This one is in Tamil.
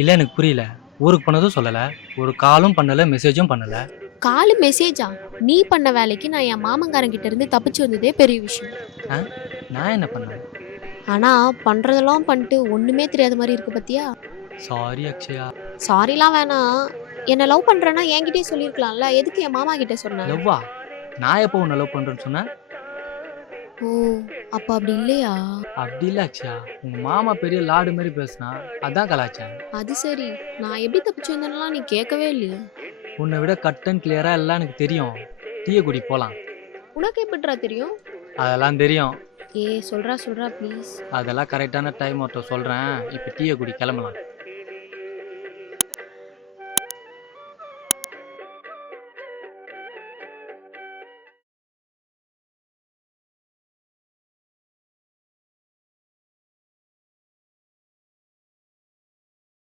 இல்லை எனக்கு புரியல. ஊருக்கு போனதும் சொல்லலை, ஒரு காலும் பண்ணலை, மெசேஜும் பண்ணலை. காலு மெசேஜா? நீ பண்ண வேலைக்கு நான் என் மாமங்காரங்கிட்ட இருந்து தப்பிச்சு வந்ததே பெரிய விஷயம். ஆ நான் என்ன பண்ணேன்? ஆனா பண்றதெல்லாம் பண்ணிட்டு ஒண்ணுமே தெரியாத மாதிரி இருக்கு பத்தியா? சாரி அக்ஷயா. சாரிலாம் வேணாம். என்ன லவ் பண்றேன்னா என்கிட்டயே சொல்லியிருக்கலாம்ல. எதுக்கு என் மாமா கிட்ட சொன்ன? லவ்வா? நான் எப்போ உன்னை லவ் பண்ணுறேன்னு சொன்னேன்? ஓ, அப்ப அப்படி இல்லையா? அப்படி இல்லை அக்ஷயா, உங்கள் மாமா பெரிய லாடு மாதிரி பேசுனா அதான் கலாச்சேன். அது சரி. நான் எப்படி தப்பிச்சு வந்தேன்லாம் நீ கேட்கவே இல்லையே. உன்னை விட கட் அண்ட் கிளியராக எல்லாம் எனக்கு தெரியும். டீயை குடி போகலாம். உனக்கு எப்படிடா தெரியும்? அதெல்லாம் தெரியும். சொல்றா ப்ளீஸ். அதெல்லாம் கரெக்டான டைம் ஒருத்தர் சொல்கிறேன். இப்போ டீயை குடி கிளம்பலாம்.